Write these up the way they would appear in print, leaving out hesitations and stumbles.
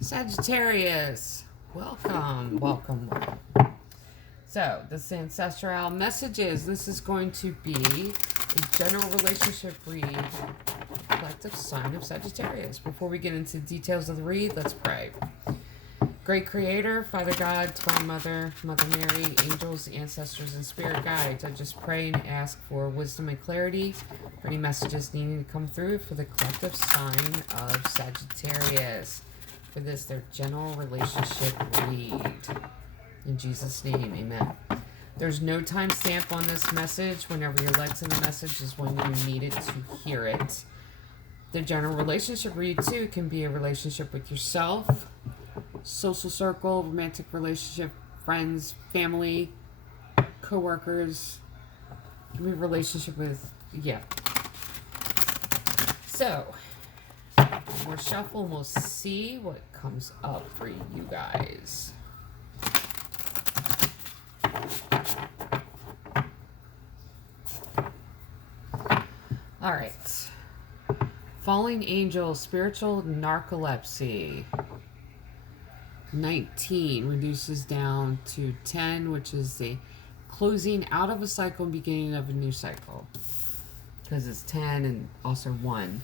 Sagittarius, welcome, welcome, welcome. So, this ancestral messages. This is going to be a general relationship read, collective sign of Sagittarius. Before we get into details of the read, let's pray. Great Creator, Father God, Divine Mother, Mother Mary, angels, ancestors, and spirit guides, I just pray and ask for wisdom and clarity for any messages needing to come through for the collective sign of Sagittarius. For this, their general relationship read. In Jesus' name, amen. There's no timestamp on this message. Whenever you're led to the message is when you need it to hear it. The general relationship read, too, can be a relationship with yourself, social circle, romantic relationship, friends, family, co-workers. It can be a relationship with, yeah. So, we'll shuffle and we'll see what comes up for you guys. All right. Falling angel, spiritual narcolepsy. 19 reduces down to 10, which is the closing out of a cycle and beginning of a new cycle. Because it's 10 and also 1.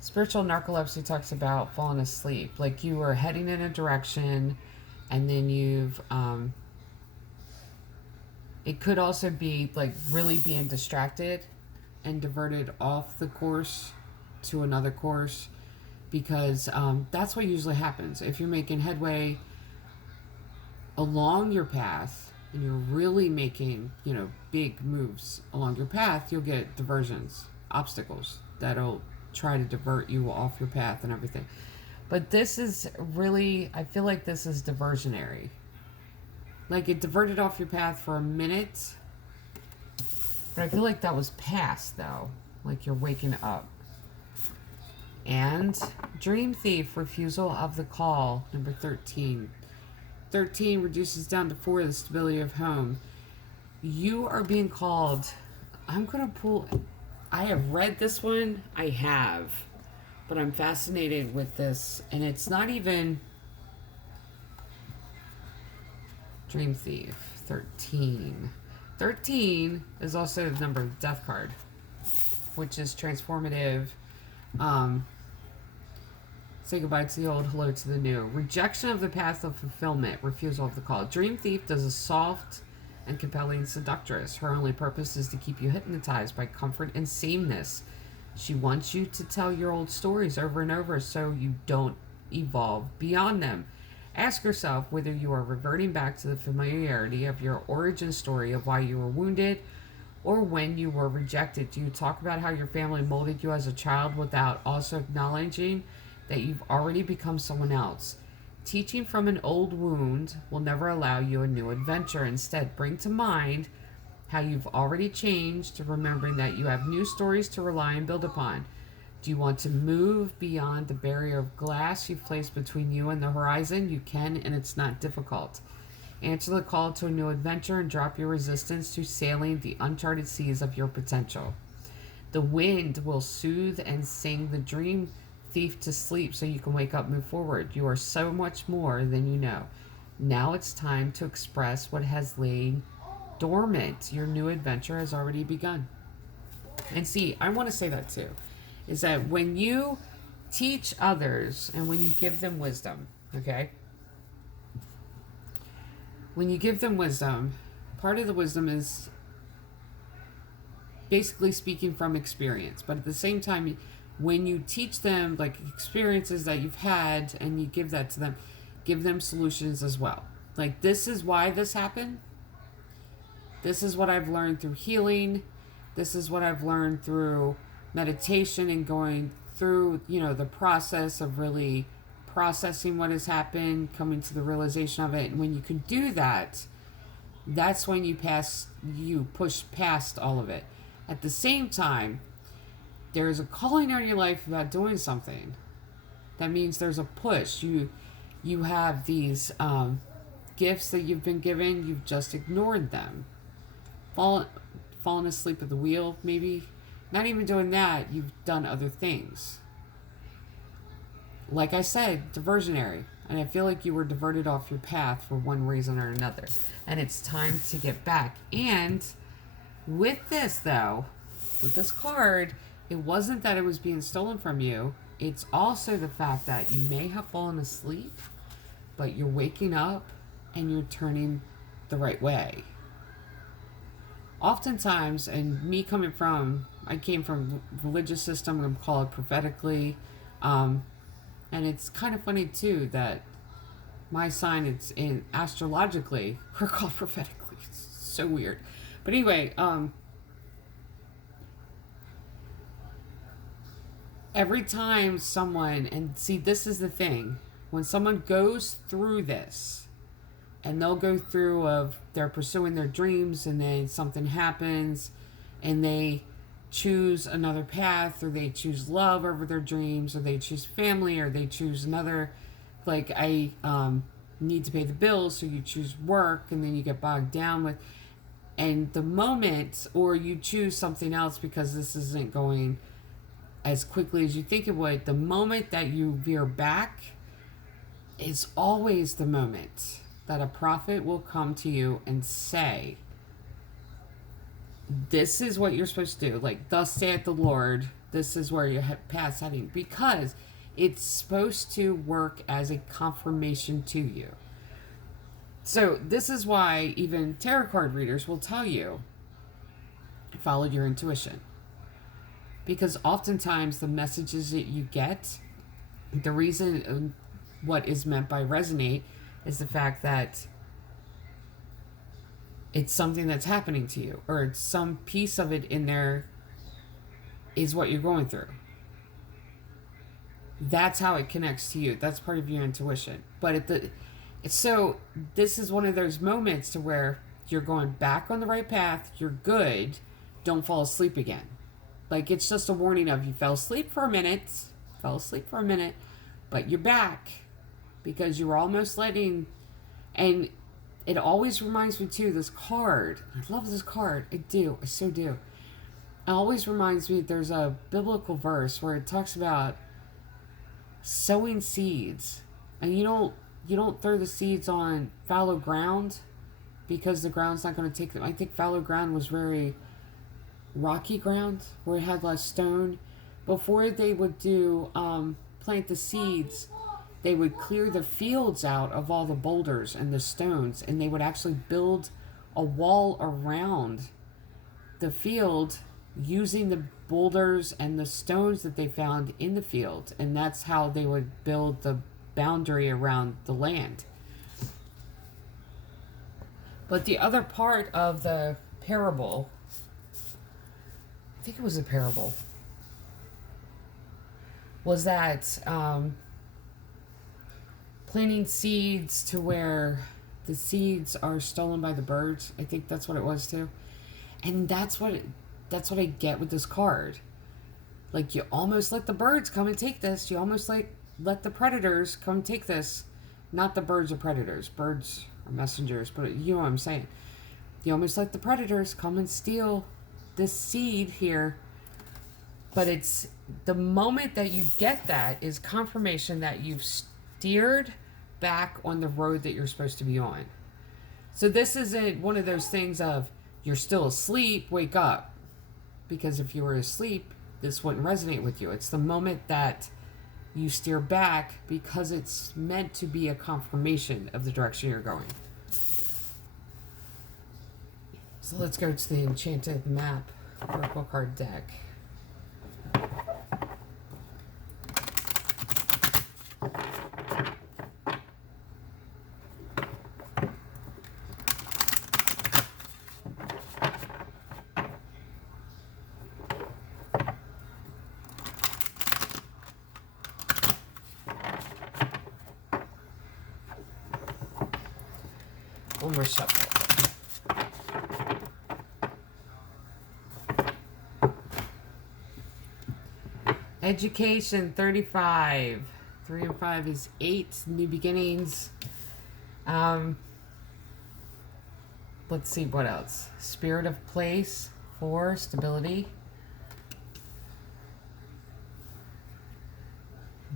Spiritual narcolepsy talks about falling asleep. Like you were heading in a direction and then you've... it could also be like really being distracted and diverted off the course to another course. Because that's what usually happens. If you're making headway along your path and you're really making, big moves along your path, you'll get diversions, obstacles that'll try to divert you off your path and everything. But this is really, I feel like this is diversionary. Like it diverted off your path for a minute, but I feel like that was past though. Like you're waking up. And Dream Thief, refusal of the call, number 13. 13 reduces down to 4, the stability of home. You are being called. I'm going to pull. I have read this one. I have. But I'm fascinated with this. And it's not even. Dream Thief, 13. 13 is also the number of the death card, which is transformative. Say goodbye to the old, hello to the new. Rejection of the path of fulfillment, refusal of the call. Dream Thief does a soft and compelling seductress. Her only purpose is to keep you hypnotized by comfort and sameness. She wants you to tell your old stories over and over so you don't evolve beyond them. Ask yourself whether you are reverting back to the familiarity of your origin story of why you were wounded or when you were rejected. Do you talk about how your family molded you as a child without also acknowledging that you've already become someone else? Teaching from an old wound will never allow you a new adventure. Instead, bring to mind how you've already changed, remembering that you have new stories to rely and build upon. Do you want to move beyond the barrier of glass you've placed between you and the horizon? You can, and it's not difficult. Answer the call to a new adventure and drop your resistance to sailing the uncharted seas of your potential. The wind will soothe and sing the dream thief to sleep so you can wake up and move forward. You are so much more than you know. Now it's time to express what has lain dormant. Your new adventure has already begun. And see, I want to say that too, is that when you teach others and when you give them wisdom, okay? When you give them wisdom, part of the wisdom is basically speaking from experience. But at the same time, when you teach them like experiences that you've had and you give that to them, give them solutions as well. Like, this is why this happened. This is what I've learned through healing. This is what I've learned through meditation and going through, the process of really processing what has happened, coming to the realization of it. And when you can do that, that's when you push past all of it. At the same time, there's a calling on your life about doing something. That means there's a push. You have these gifts that you've been given. You've just ignored them. Fallen asleep at the wheel, maybe. Not even doing that. You've done other things. like I said, diversionary. And I feel like you were diverted off your path for one reason or another. And it's time to get back. And with this, though, with this card, it wasn't that it was being stolen from you. It's also the fact that you may have fallen asleep, but you're waking up and you're turning the right way. Oftentimes, and me coming from, I came from religious system, I'm going to call it prophetically, and it's kind of funny too that my sign, it's in astrologically, we're called prophetically. It's so weird. But anyway, every time someone, and see, this is the thing, when someone goes through this, and they'll go through of they're pursuing their dreams and then something happens and they choose another path, or they choose love over their dreams, or they choose family, or they choose another, like I need to pay the bills, so you choose work, and then you get bogged down with, and the moment, or you choose something else because this isn't going as quickly as you think it would, the moment that you veer back is always the moment that a prophet will come to you and say, this is what you're supposed to do. Like, thus saith the Lord, this is where your path's heading. Because it's supposed to work as a confirmation to you. So this is why even tarot card readers will tell you, follow your intuition. Because oftentimes the messages that you get, the reason what is meant by resonate is the fact that it's something that's happening to you, or it's some piece of it in there is what you're going through. That's how it connects to you. That's part of your intuition. But so this is one of those moments to where you're going back on the right path, you're good, don't fall asleep again. Like, it's just a warning of, you fell asleep for a minute, but you're back. Because you were almost letting, and it always reminds me too, this card, I love this card, I so do. It always reminds me, there's a biblical verse where it talks about sowing seeds, and you don't throw the seeds on fallow ground, because the ground's not going to take them. I think fallow ground was very rocky ground, where it had less stone. Before they would do plant the seeds, they would clear the fields out of all the boulders and the stones, and they would actually build a wall around the field using the boulders and the stones that they found in the field. And that's how they would build the boundary around the land. But the other part of the parable, I think it was a parable, was that planting seeds to where the seeds are stolen by the birds. I think that's what it was too. And that's what I get with this card. Like, you almost let the birds come and take this. You almost let the predators come take this. Not the birds are predators. Birds are messengers, but you know what I'm saying. You almost let the predators come and steal this seed here. But it's the moment that you get that is confirmation that you've steered back on the road that you're supposed to be on. So this isn't one of those things of, you're still asleep, wake up. Because if you were asleep, this wouldn't resonate with you. It's the moment that you steer back, because it's meant to be a confirmation of the direction you're going. So let's go to the Enchanted Map Oracle card deck. One more shuffle. Education, 35. 3 and 5 is 8. New beginnings. Let's see what else. Spirit of place, 4. Stability.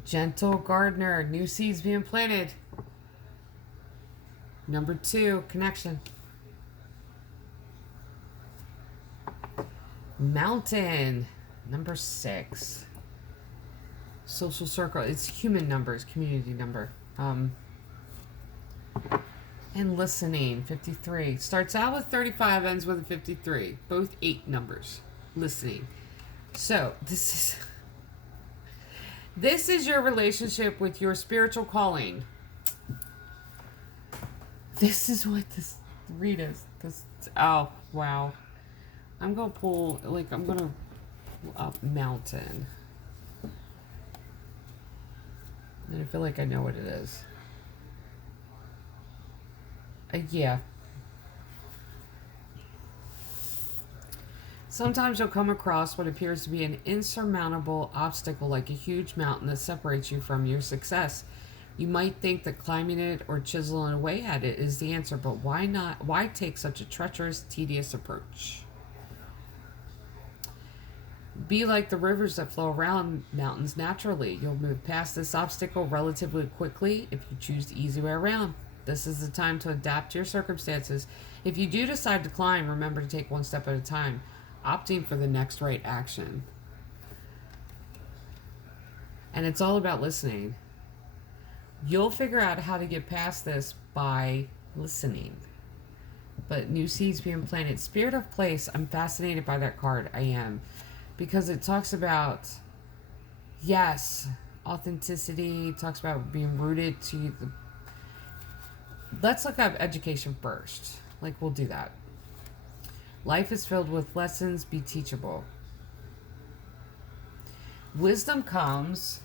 Gentle gardener. New seeds being planted. Number 2, connection. Mountain. Number 6. Social circle. It's human numbers, community number. And listening. 53. Starts out with 35, ends with a 53. Both 8 numbers. Listening. So, this is your relationship with your spiritual calling. This is what this read is. Oh, wow. I'm going to pull, I'm going to pull up mountain. And I feel like I know what it is. Yeah. Sometimes you'll come across what appears to be an insurmountable obstacle, like a huge mountain that separates you from your success. You might think that climbing it or chiseling away at it is the answer, but why not? Why take such a treacherous, tedious approach? Be like the rivers that flow around mountains naturally. You'll move past this obstacle relatively quickly if you choose the easy way around. This is the time to adapt to your circumstances. If you do decide to climb, remember to take one step at a time, opting for the next right action. And it's all about listening. You'll figure out how to get past this by listening. But new seeds being planted. Spirit of place. I'm fascinated by that card. I am. Because it talks about, yes, authenticity. It talks about being rooted to the... Let's look up education first. We'll do that. Life is filled with lessons. Be teachable. Wisdom comes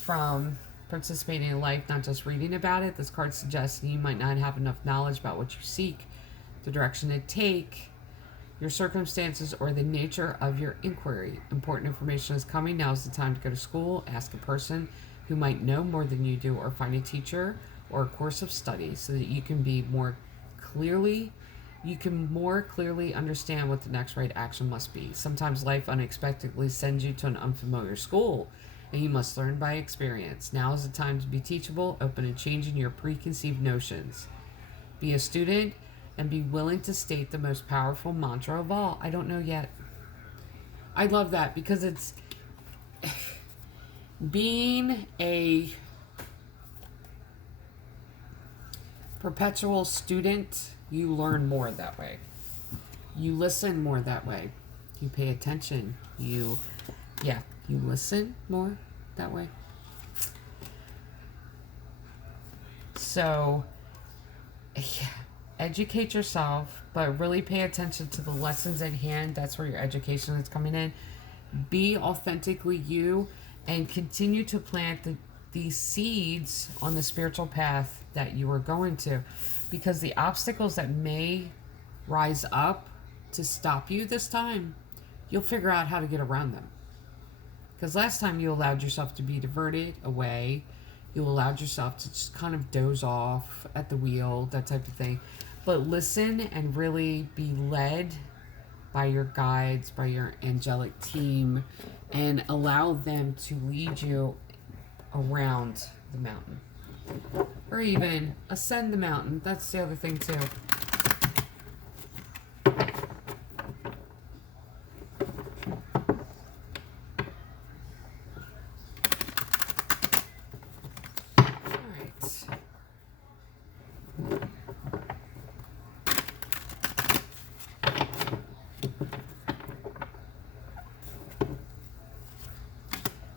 from participating in life, not just reading about it. This card suggests you might not have enough knowledge about what you seek, the direction to take, your circumstances, or the nature of your inquiry. Important information is coming. Now is the time to go to school, ask a person who might know more than you do, or find a teacher or a course of study so that you can more clearly understand what the next right action must be. Sometimes life unexpectedly sends you to an unfamiliar school, and you must learn by experience. Now is the time to be teachable, open to changing your preconceived notions. Be a student and be willing to state the most powerful mantra of all. I don't know yet. I love that because it's being a perpetual student. You learn more that way. You listen more that way. You pay attention. You listen more that way. So, educate yourself, but really pay attention to the lessons at hand. That's where your education is coming in. Be authentically you and continue to plant these seeds on the spiritual path that you are going to. Because the obstacles that may rise up to stop you this time, you'll figure out how to get around them. Because last time you allowed yourself to be diverted away. You allowed yourself to just kind of doze off at the wheel, that type of thing. But listen and really be led by your guides, by your angelic team, and allow them to lead you around the mountain. Or even ascend the mountain. That's the other thing too.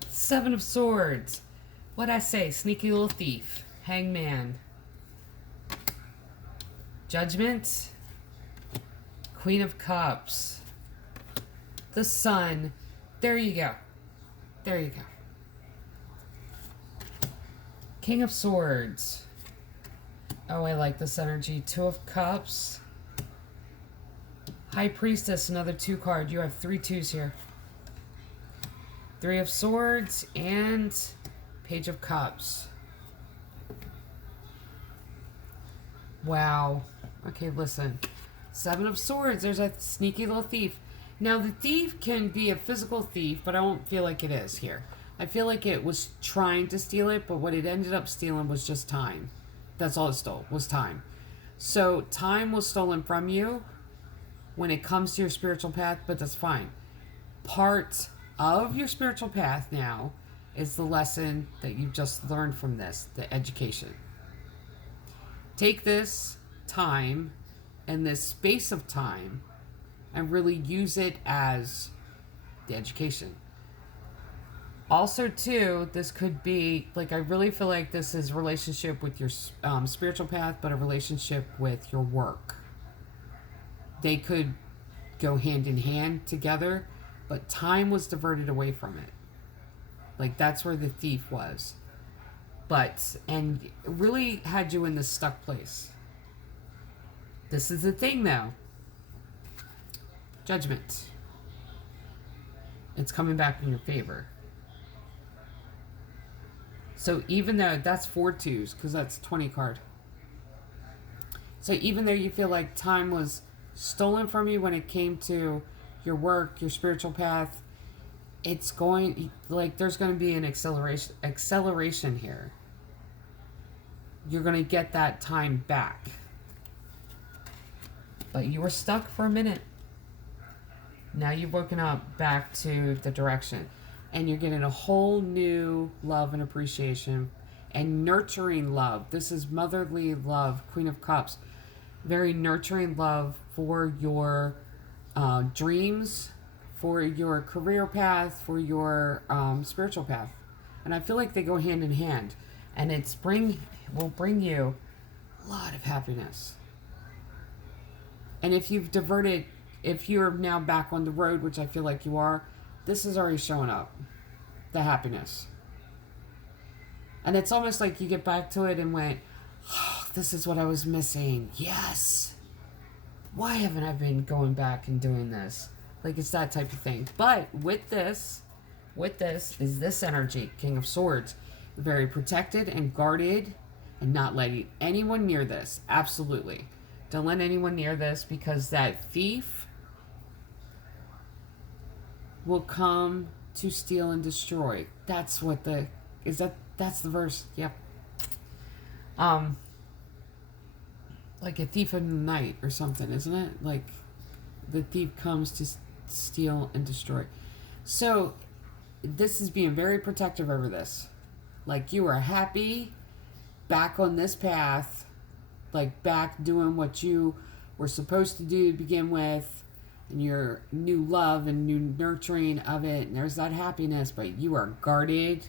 Seven of Swords. What'd I say? Sneaky little thief. Hangman. Judgment. Queen of Cups. The Sun. There you go. There you go. King of Swords. Oh, I like this energy. Two of Cups. High Priestess, another 2 card. You have 3 2s here. 3 of Swords and Page of Cups. Wow. Okay, listen. 7 of Swords. There's a sneaky little thief. Now, the thief can be a physical thief, but I don't feel like it is here. I feel like it was trying to steal it, but what it ended up stealing was just time. That's all it stole, was time. So time was stolen from you when it comes to your spiritual path, but that's fine. Part of your spiritual path now is the lesson that you just learned from this, the education. Take this time and this space of time and really use it as the education. Also, too, this could be, like, I really feel like this is a relationship with your spiritual path, but a relationship with your work. They could go hand in hand together, but time was diverted away from it. Like, that's where the thief was. And it really had you in this stuck place. This is the thing, though. Judgment. It's coming back in your favor. So even though that's 4 twos, because that's 20 card. So even though you feel like time was stolen from you when it came to your work, your spiritual path, it's going, like, there's going to be an acceleration here. You're going to get that time back. But you were stuck for a minute. Now you've woken up back to the direction. And you're getting a whole new love and appreciation and nurturing love. This is motherly love, Queen of Cups. Very nurturing love for your dreams, for your career path, for your spiritual path. And I feel like they go hand in hand. And will bring you a lot of happiness. And if you're now back on the road, which I feel like you are, this is already showing up. The happiness. And it's almost like you get back to it and went, oh, this is what I was missing. Yes. Why haven't I been going back and doing this? Like, it's that type of thing. But with this is this energy, King of Swords. Very protected and guarded and not letting anyone near this. Absolutely. Don't let anyone near this, because that thief will come to steal and destroy. That's the verse. Yep. Like a thief in the night or something, isn't it? Like, the thief comes to steal and destroy. So this is being very protective over this. Like, you are happy back on this path, like back doing what you were supposed to do to begin with, and your new love and new nurturing of it, and there's that happiness, but you are guarded.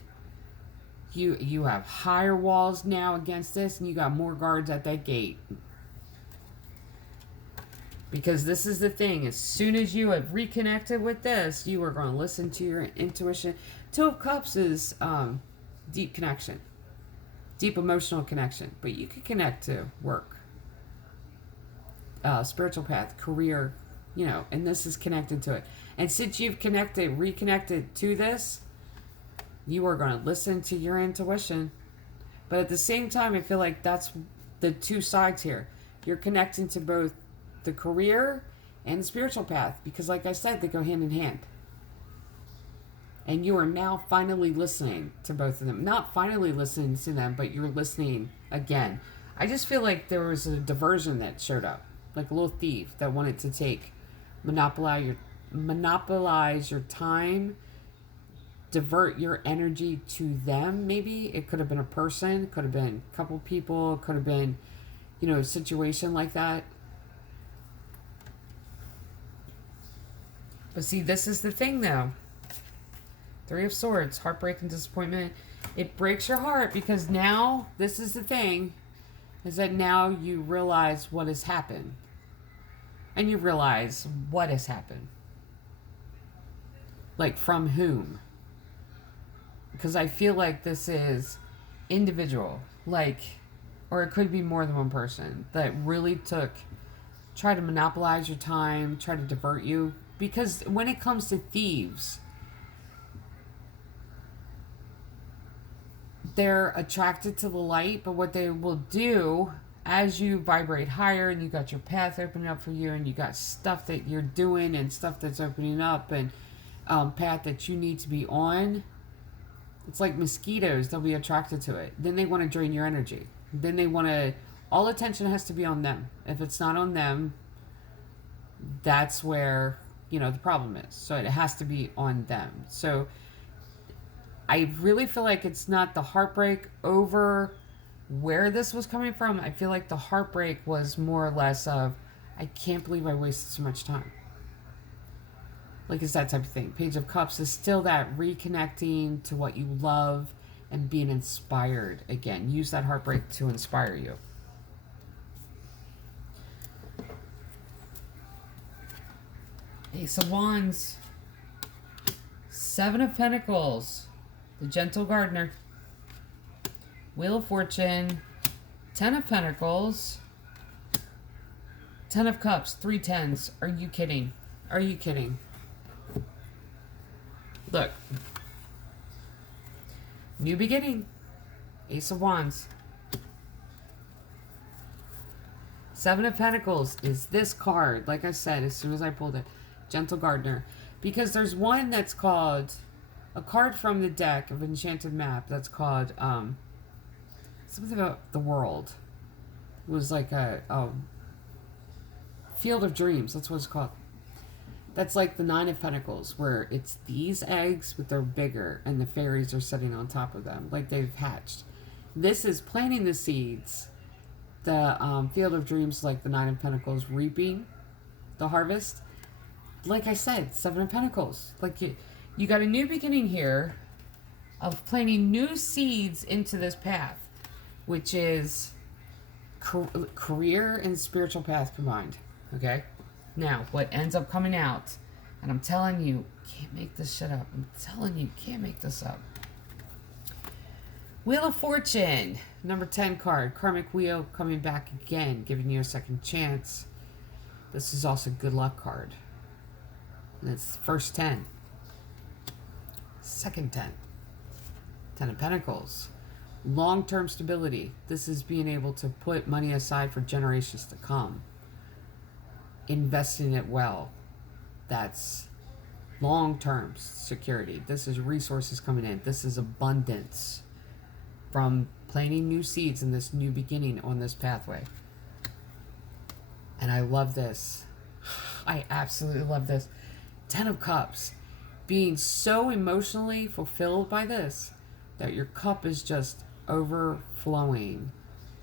You have higher walls now against this, and you got more guards at that gate. Because this is the thing, as soon as you have reconnected with this, you are going to listen to your intuition. 2 of Cups is deep connection. Deep emotional connection. But you can connect to work. Spiritual path, career, and this is connected to it. And since you've reconnected to this, you are going to listen to your intuition. But at the same time, I feel like that's the 2 sides here. You're connecting to both the career and the spiritual path, because like I said, they go hand in hand. And you are now finally listening to both of them. Not finally listening to them, but you're listening again. I just feel like there was a diversion that showed up. Like a little thief that wanted to monopolize your time, divert your energy to them. Maybe it could have been a person, could have been a couple people, could have been, a situation like that. But see, this is the thing, though. 3 of Swords, heartbreak and disappointment. It breaks your heart, because now, this is the thing, is that now you realize what has happened. And you realize what has happened. Like, from whom? Because I feel like this is individual. Like, or it could be more than one person that really try to monopolize your time, try to divert you. Because when it comes to thieves, they're attracted to the light, but what they will do, as you vibrate higher and you got your path opening up for you, and you got stuff that you're doing and stuff that's opening up, and path that you need to be on, It's like mosquitoes, they'll be attracted to it. Then they want to drain your energy. Then they want to, all attention has to be on them. If it's not on them, that's where, the problem is. So it has to be on them. So I really feel like it's not the heartbreak over where this was coming from. I feel like the heartbreak was more or less of, I can't believe I wasted so much time. Like, it's that type of thing. Page of Cups is still that reconnecting to what you love and being inspired again. Use that heartbreak to inspire you. Ace of Wands. Seven of Pentacles. The Gentle Gardener. Wheel of Fortune. 10 of Pentacles. 10 of Cups. 3 tens. Are you kidding? Are you kidding? Look. New beginning. Ace of Wands. 7 of Pentacles is this card. Like I said, as soon as I pulled it. Gentle Gardener. Because there's one that's called, a card from the deck of Enchanted Map that's called something about the world. It was like a Field of Dreams. That's what it's called. That's like the 9 of Pentacles, where it's these eggs, but they're bigger, and the fairies are sitting on top of them, like they've hatched. This is planting the seeds. The Field of Dreams, like the 9 of Pentacles, reaping the harvest. Like I said, 7 of Pentacles. Like you got a new beginning here of planting new seeds into this path, which is career and spiritual path combined. Okay? Now, what ends up coming out, and I'm telling you, can't make this shit up. I'm telling you, can't make this up. Wheel of Fortune, number 10 card. Karmic Wheel coming back again, giving you a second chance. This is also good luck card. And it's first 10. Second 10. 10 of Pentacles. Long-term stability. This is being able to put money aside for generations to come. Investing it well. That's long-term security. This is resources coming in. This is abundance from planting new seeds in this new beginning on this pathway. And I love this. I absolutely love this. 10 of Cups. Being so emotionally fulfilled by this that your cup is just overflowing.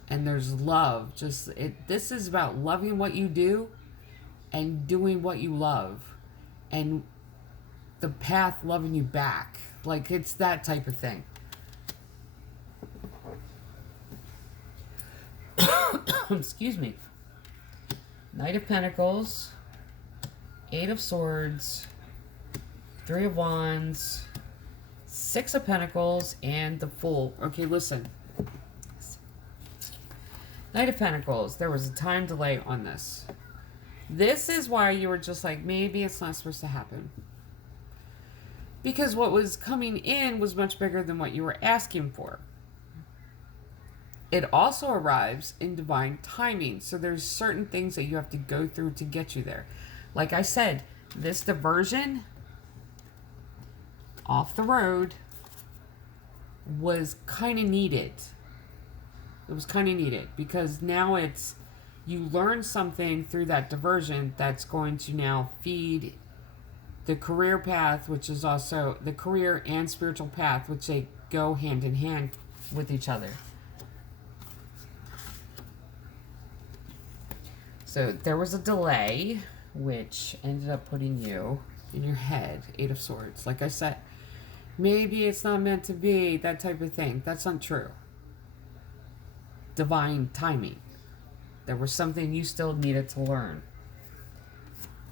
And there's love. This is about loving what you do and doing what you love, and the path loving you back. Like, it's that type of thing. Excuse me. Knight of Pentacles, 8 of Swords, 3 of Wands, 6 of Pentacles, and the Fool. Okay, listen. Knight of Pentacles, there was a time delay on this. This is why you were just like, maybe it's not supposed to happen. Because what was coming in was much bigger than what you were asking for. It also arrives in divine timing. So there's certain things that you have to go through to get you there. Like I said, this diversion off the road was kind of needed. It was kind of needed because now you learn something through that diversion that's going to now feed the career path, which is also the career and spiritual path, which they go hand in hand with each other. So there was a delay, which ended up putting you in your head. 8 of Swords. Like I said, maybe it's not meant to be, that type of thing. That's not true. Divine timing. There was something you still needed to learn.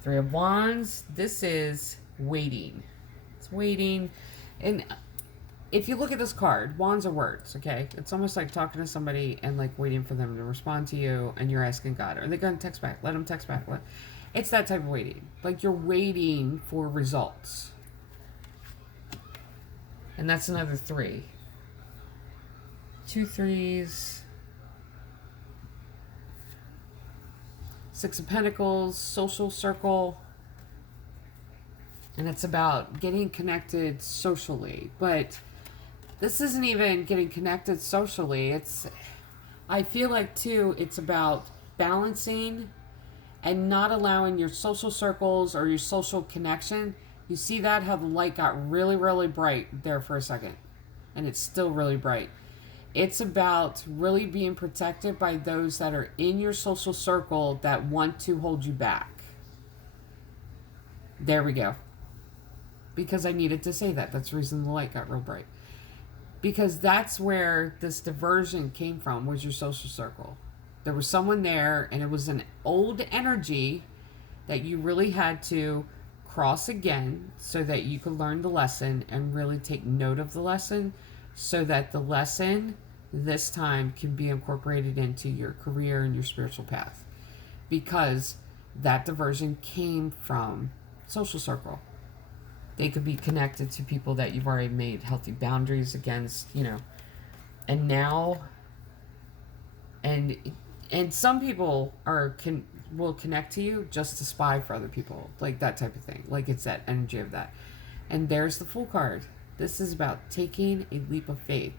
3 of Wands. This is waiting. It's waiting. And if you look at this card, wands are words, okay? It's almost like talking to somebody and like waiting for them to respond to you, and you're asking God, are they going to text back? Let them text back. It's that type of waiting. Like you're waiting for results. And that's another 3. 2 3s. 6 of Pentacles, social circle. And it's about getting connected socially. But This isn't even getting connected socially. I feel like, too, it's about balancing and not allowing your social circles or your social connection. You see that? How the light got really, really bright there for a second. And it's still really bright. It's about really being protected by those that are in your social circle that want to hold you back. There we go. Because I needed to say that. That's the reason the light got real bright. Because that's where this diversion came from, was your social circle. There was someone there, and it was an old energy that you really had to cross again so that you could learn the lesson and really take note of the lesson, so that the lesson this time can be incorporated into your career and your spiritual path. Because that diversion came from social circle. They could be connected to people that you've already made healthy boundaries against, and now, and some people will connect to you just to spy for other people, like that type of thing. Like, it's that energy of that. And there's the Fool card. This is about taking a leap of faith.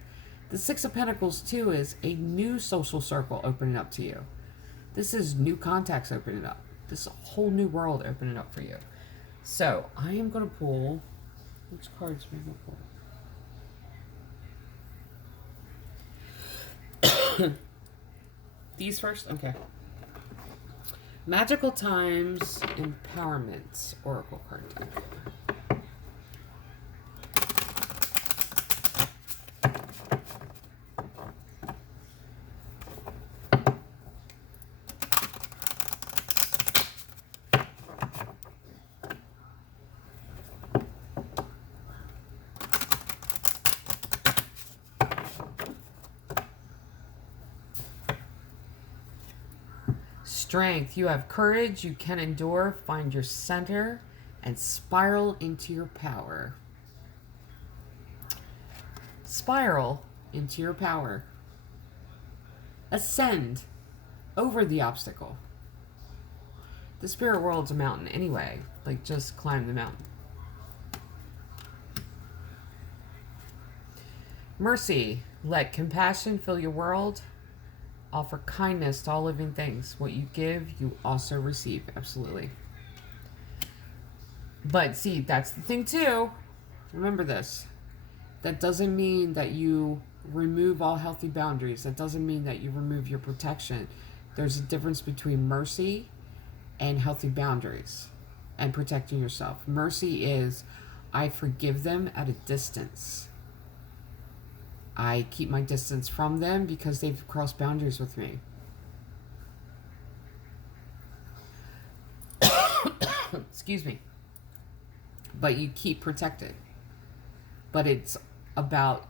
The Six of Pentacles, too, is a new social circle opening up to you. This is new contacts opening up. This is a whole new world opening up for you. So, I am going to pull... Which cards am I going to pull? These first? Okay. Magical Times Empowerment Oracle card deck. Strength. You have courage. You can endure. Find your center and spiral into your power. Spiral into your power. Ascend over the obstacle. The spirit world's a mountain anyway. Like, just climb the mountain. Mercy. Let compassion fill your world. Offer kindness to all living things. What you give, you also receive. Absolutely. But see, that's the thing too. Remember this. That doesn't mean that you remove all healthy boundaries. That doesn't mean that you remove your protection. There's a difference between mercy and healthy boundaries and protecting yourself. Mercy is, I forgive them at a distance. I keep my distance from them because they've crossed boundaries with me. Excuse me. But you keep protected. But it's about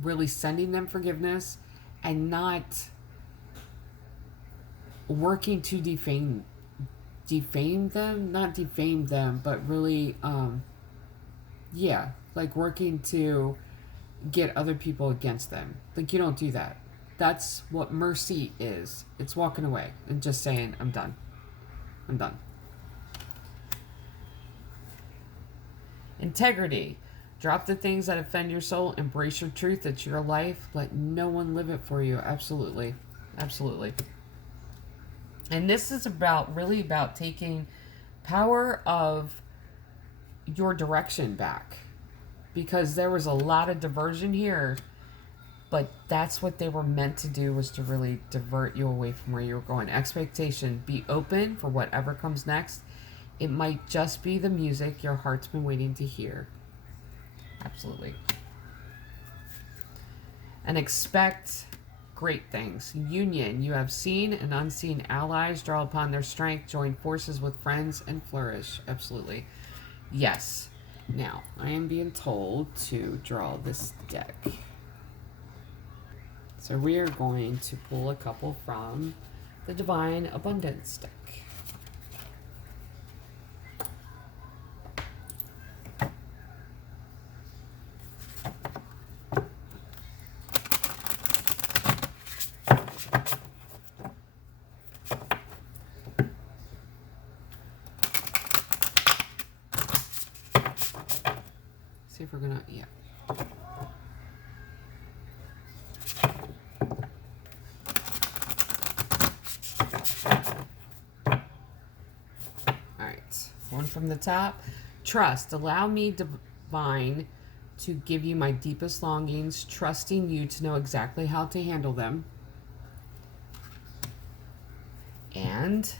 really sending them forgiveness and not working to defame them. Not defame them, but really, like working to get other people against them. Like, you don't do that. That's what mercy is. It's walking away and just saying, I'm done. I'm done. Integrity. Drop the things that offend your soul. Embrace your truth. It's your life. Let no one live it for you. Absolutely. Absolutely. And this is really about taking power of your direction back. Because there was a lot of diversion here, but that's what they were meant to do, was to really divert you away from where you were going. Expectation. Be open for whatever comes next. It might just be the music your heart's been waiting to hear. Absolutely. And expect great things. Union. You have seen and unseen allies. Draw upon their strength. Join forces with friends and flourish. Absolutely. Yes. Now, I am being told to draw this deck. So we are going to pull a couple from the Divine Abundance deck. See if we're gonna, yeah. from the top. Trust. Allow me, divine, to give you my deepest longings, trusting you to know exactly how to handle them. And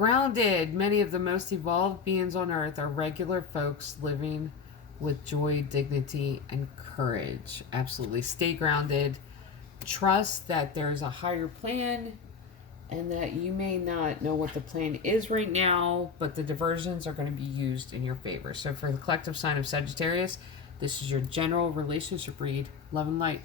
grounded. Many of the most evolved beings on earth are regular folks living with joy, dignity, and courage. Absolutely. Stay grounded. Trust that there's a higher plan and that you may not know what the plan is right now, but the diversions are going to be used in your favor. So for the collective sign of Sagittarius, this is your general relationship read. Love and light.